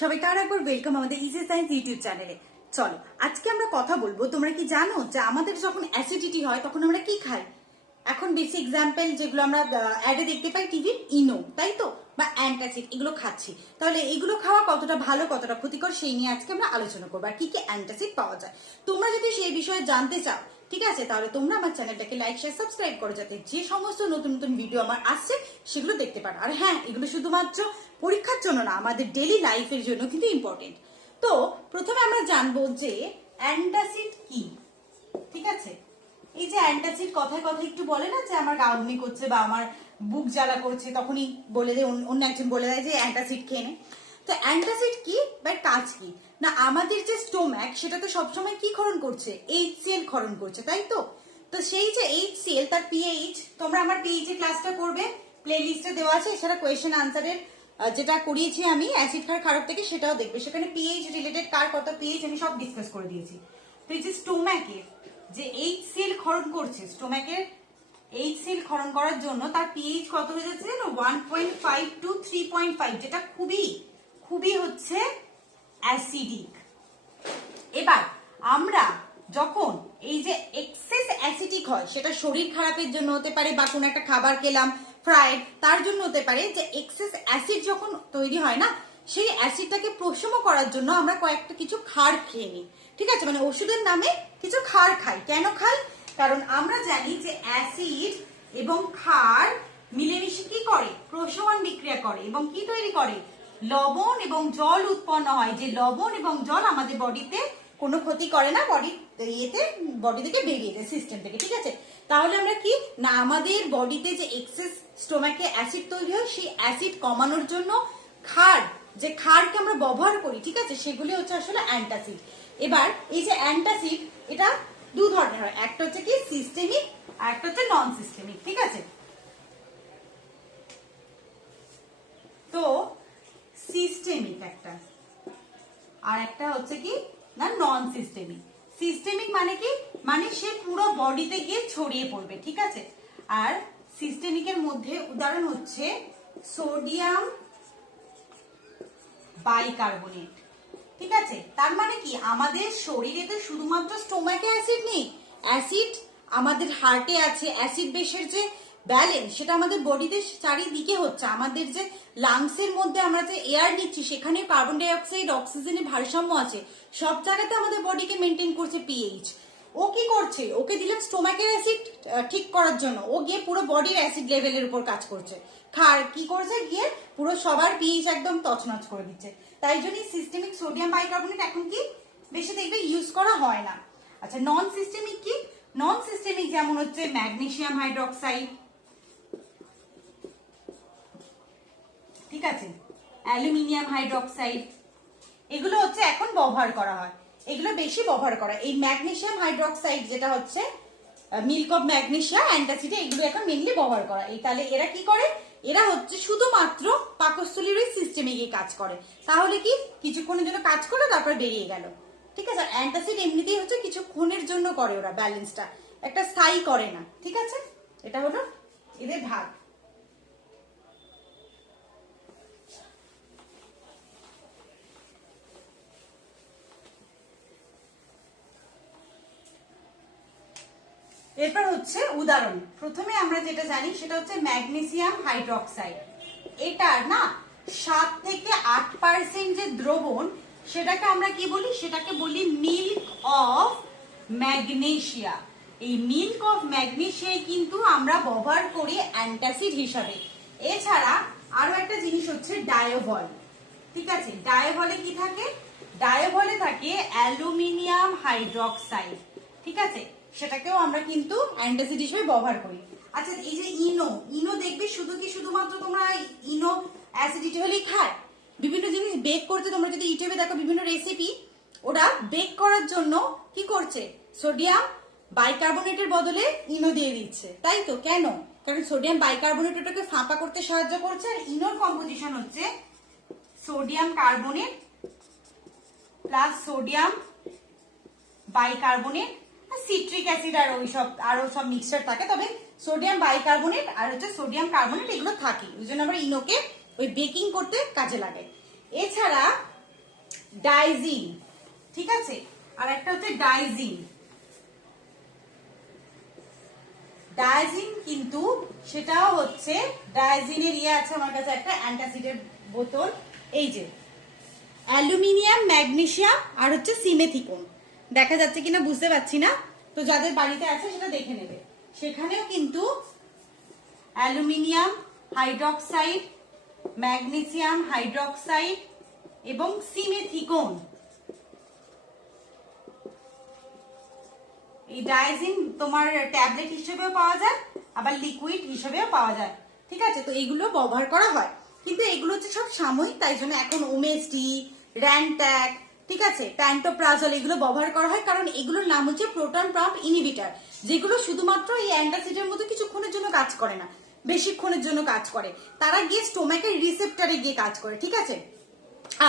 সবাইকে আর একবার ওয়েলকাম আমাদের ইজি সায়েন্স ইউটিউব চ্যানেলে। চলো আজকে আমরা কথা বলবো, তোমরা কি জানো যে আমাদের যখন অ্যাসিডিটি হয় তখন আমরা কি খাই? এখন বেশি এক্সাম্পল যেগুলো আমরা অ্যাডে দেখতে পাই টিভির, ইনো, তাই তো, বা অ্যান্টাসিড, এগুলো খাচ্ছি। তাহলে এগুলো খাওয়া কতটা ভালো কতটা ক্ষতিকর সেই নিয়ে আজকে আমরা আলোচনা করবো, আর কি কি অ্যান্টাসিড পাওয়া যায়। তোমরা যদি সেই বিষয়ে জানতে চাও, ঠিক আছে, তাহলে তোমরা আমার চ্যানেলটাকে লাইক শেয়ার সাবস্ক্রাইব করো, যাতে যে সমস্ত নতুন নতুন ভিডিও আমার আসছে সেগুলো দেখতে পারো। আর হ্যাঁ, এগুলো শুধুমাত্র পরীক্ষার জন্য না, আমাদের ডেইলি লাইফের জন্য কিন্তু ইম্পর্টেন্ট। তো প্রথমে আমরা জানবো যে অ্যান্টাসিড কি। ঠিক আছে, এই যে অ্যান্টাসিড কথায় কথায় একটু বলে না যে আমার গা বমি করছে বা আমার বুক জ্বালা করছে, তখনই বলে দেয়, অন্য একজন বলে দেয় যে অ্যান্টাসিড খেয়ে নে। তো অ্যান্টাসিড কি বা কাজ কি না, আমাদের যে স্টোম্যাক সেটা তো সবসময় কি ক্ষরণ করছে, HCl ক্ষরণ করছে, তাই তো। তো সেই যে HCl তার পিএইচ, তোমরা আমার পিএইচ এর ক্লাসটা করবে, প্লে লিস্টে দেওয়া আছে। এছাড়া কোয়েশ্চেন আনসারের যেটা করিয়েছি আমি অ্যাসিড খারাপ থেকে, সেটাও দেখবে, সেখানে পিএইচ রিলেটেড কার কত পিএইচ আমি সব ডিসকাস করে দিয়েছি। তো এই যে স্টোম্যাকের যে HCl ক্ষরণ করছে, স্টোম্যাকের HCl ক্ষরণ করার জন্য তার পিএইচ কত হয়ে যাচ্ছে জানো, 1.5 টু 3.5, যেটা খুবই খুবই হচ্ছে অ্যাসিডিক। এবার আমরা যখন এই যে এক্সেস অ্যাসিডিক হয়, সেটা শরীর খারাপের জন্য হতে পারে, বা কোনো একটা খাবার খেলাম ফ্রাইড, তার জন্য হতে পারে, যে এক্সেস অ্যাসিড যখন তৈরি হয় না, সেই অ্যাসিডটাকে প্রশম করার জন্য আমরা কয়েকটা কিছু ক্ষার খেয়ে নিই। ঠিক আছে, মানে ওষুধের নামে কিছু ক্ষার খাই। কেন খাই? কারণ আমরা জানি যে অ্যাসিড এবং ক্ষার মিলেমিশে কি করে, প্রশমন বিক্রিয়া করে এবং কি তৈরি করে, লবণ এবং জল উৎপন্ন হয়। যে লবণ এবং জল আমাদের বডিতে কোনো ক্ষতি করে না, বডি থেকে বেরিয়ে যায়, সিস্টেম থেকে। ঠিক আছে, তাহলে আমরা কি না, আমাদের বডিতে যে এক্সেস স্টোমাকে অ্যাসিড তৈরি হয়, সেই অ্যাসিড কমানোর জন্য ক্ষার, যে ক্ষারকে আমরা ব্যবহার করি, ঠিক আছে, সেগুলি হচ্ছে আসলে অ্যান্টাসিড। এবার এই যে অ্যান্টাসিড, এটা দু ধরনের হয়, একটা হচ্ছে কি সিস্টেমিক আর একটা হচ্ছে নন সিস্টেমিক। ঠিক আছে, তো সিস্টেমিক একটা, আর একটা হচ্ছে কি না নন সিস্টেমিক। সিস্টেমিক মানে কি, মানে সে পুরো বডিতে গিয়ে ছড়িয়ে পড়বে। ঠিক আছে, আর সিস্টেমিকের মধ্যে উদাহরণ হচ্ছে সোডিয়াম বাইকার্বনেট। ঠিক আছে, তার মানে কি আমাদের শরীরে তো শুধুমাত্র স্টোমাকে অ্যাসিড নেই, অ্যাসিড আমাদের হার্টে আছে। অ্যাসিড বেসের যে ব্যালেন্স, সেটা আমাদের বডিতে চারিদিকে হচ্ছে। আমাদের যে লাংসের মধ্যে আমরা যে এয়ার নিচ্ছি, সেখানে কার্বন ডাই অক্সাইড অক্সিজেনের ভারসাম্য আছে। সব জায়গাতে আমাদের বডিকে মেনটেন করছে পিএইচ। ও কি করছে, ওকে দিলাম স্টোমাকের অ্যাসিড ঠিক করার জন্য, ও গিয়ে পুরো বডির অ্যাসিড লেভেলের উপর কাজ করছে। ক্ষার কি করছে, গিয়ে পুরো সবার পিএইচ একদম তছনছ করে দিচ্ছে। তাই জন্যই সিস্টেমিক সোডিয়াম বাইকার্বনেট এখন কি বেশি দেখবে ইউজ করা হয় না। আচ্ছা, নন সিস্টেমিক কি? নন সিস্টেমিক যেমন হচ্ছে ম্যাগনেসিয়াম হাইড্রোক্সাইড, ঠিক আছে, অ্যালুমিনিয়াম হাইড্রোক্সাইড, এগুলো হচ্ছে এখন ব্যবহার করা হয়, এগুলো বেশি ব্যবহার করা। এই ম্যাগনেসিয়াম হাইড্রোক্সাইড যেটা হচ্ছে মিল্ক অফ ম্যাগনেসিয়া অ্যান্টাসিডে, এগুলো এখন মেনলি ব্যবহার করা। এই তাহলে এরা কি করে, এরা হচ্ছে শুধুমাত্র পাকস্থলীর ওই সিস্টেমে গিয়ে কাজ করে। তাহলে কি কিছুক্ষণের জন্য কাজ করলো, তারপর বেরিয়ে গেল। ঠিক আছে, অ্যান্টাসিড এমনিতেই হচ্ছে কিছুক্ষণের জন্য করে, ওরা ব্যালেন্সটা একটা স্থায়ী করে না। ঠিক আছে, এটা হলো এদের ভাগ। এরপর হচ্ছে উদাহরণ। প্রথমে আমরা যেটা জানি সেটা হচ্ছে ম্যাগনেসিয়াম হাইড্রোক্সাইড। এটার না 7 থেকে 8% যে দ্রবণ, সেটাকে আমরা কি বলি, সেটাকে বলি মিল্ক অফ ম্যাগনেসিয়া। এই মিল্ক অফ ম্যাগনেসিয়ায় কিন্তু আমরা ব্যবহার করি অ্যান্টাসিড হিসাবে। এছাড়া আরো একটা জিনিস হচ্ছে ডায়োভল। ঠিক আছে, ডায়োভলে কি থাকে, ডায়োভলে থাকে অ্যালুমিনিয়াম হাইড্রোক্সাইড। ঠিক আছে, সেটাকেও আমরা কিন্তু অ্যান্টাসিড হিসেবে ব্যবহার করি। আচ্ছা, এই যে ইনো দেখবে শুধুমাত্র তোমরা ইনো অ্যাসিডিটি হলেই খায়। বিভিন্ন জিনিস বেক করতে, তোমরা যদি ইউটিউবে দেখো বিভিন্ন রেসিপি, ওরা বেক করার জন্য কি করছে, সোডিয়াম বাইকার্বনেটের বদলে ইনো দিয়ে দিচ্ছে, তাই তো। কেন? কারণ সোডিয়াম বাইকার্বনেট ওটাকে ফাঁপা করতে সাহায্য করছে, আর ইনোর কম্পোজিশন হচ্ছে sodium carbonate plus sodium bicarbonate, citric acid আর ওইসব আরো সব মিক্সচার থাকে। তবে সোডিয়াম বাইকার্বনেট আর হচ্ছে সোডিয়াম কার্বনেট এগুলো থাকে, ওই জন্য আমরা ইনোকে ওই বেকিং করতে কাজে লাগাই। এছাড়া ডাইজিন, ঠিক আছে, আর একটা হচ্ছে ডাইজিন। ডায়াজিন কিন্তু সেটাও হচ্ছে ডায়াজিনের আছে আমার কাছে একটা অ্যান্টাসিডের বোতল, এই যে অ্যালুমিনিয়াম, ম্যাগনেসিয়াম আর হচ্ছে সিমেথিকোন। দেখা যাচ্ছে কিনা বুঝতে পারছি না, তো যাদের বাড়িতে আছে সেটা দেখে নেবে। সেখানেও কিন্তু অ্যালুমিনিয়াম হাইড্রক্সাইড, ম্যাগনেসিয়াম হাইড্রক্সাইড এবং সিমেথিকোন। এই ডায়াজিন তোমার ট্যাবলেট হিসেবেও পাওয়া যায়, আবার লিকুইড হিসেবেও পাওয়া যায়, ঠিক আছে। তো এগুলো ব্যবহার করা হয়, কিন্তু এগুলো হচ্ছে সব সাময়িক, তাই জন্য এখন ওমেস্টি, র্যানট্যাক, ঠিক আছে, প্যান্টোপ্রাজল এগুলো ব্যবহার করা হয়, কারণ এগুলোর নাম হচ্ছে প্রোটন পাম্প ইনহিবিটর, যেগুলো শুধুমাত্র এই অ্যান্টাসিডের মতো কিছুক্ষণের জন্য কাজ করে না, বেশিক্ষণের জন্য কাজ করে। তারা গিয়ে স্টোমাকের রিসেপ্টরে গিয়ে কাজ করে, ঠিক আছে।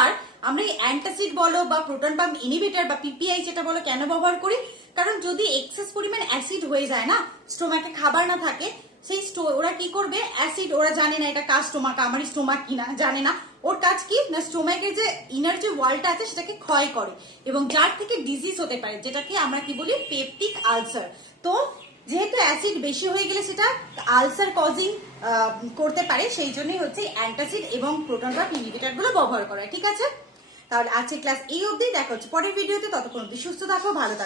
আর আমরা এই অ্যান্টাসিড বলো বা প্রোটন পাম্প ইনহিবিটর বা পিপিআই যেটা বলো কেন ব্যবহার করি, কারণ যদি এক্সেস পরিমাণ অ্যাসিড হয়ে যায় না, স্টোমাকে খাবার না থাকে, সেই ওরা কি করবে, অ্যাসিড, ওরা জানে না এটা কার স্টোমাক, আমার স্টোমাক কিনা জানে না, ওর কাজ কি না স্টোমাকের যে ইনার যে ওয়ালটা আছে সেটাকে ক্ষয় করে, এবং যার থেকে ডিজিজ হতে পারে, যেটাকে আমরা কি বলি পেপটিক আলসার। তো যেহেতু অ্যাসিড বেশি হয়ে গেলে সেটা আলসার কজিং করতে পারে, সেই জন্যই হচ্ছে অ্যান্টাসিড এবং প্রোটন পাম্প ইনহিবিটর গুলো ব্যবহার করা, ঠিক আছে। তাহলে আজকে ক্লাস এই অবধি, দেখা হচ্ছে পরের ভিডিওতে, ততক্ষণ অবধি সুস্থ থাকো, ভালো থাকো।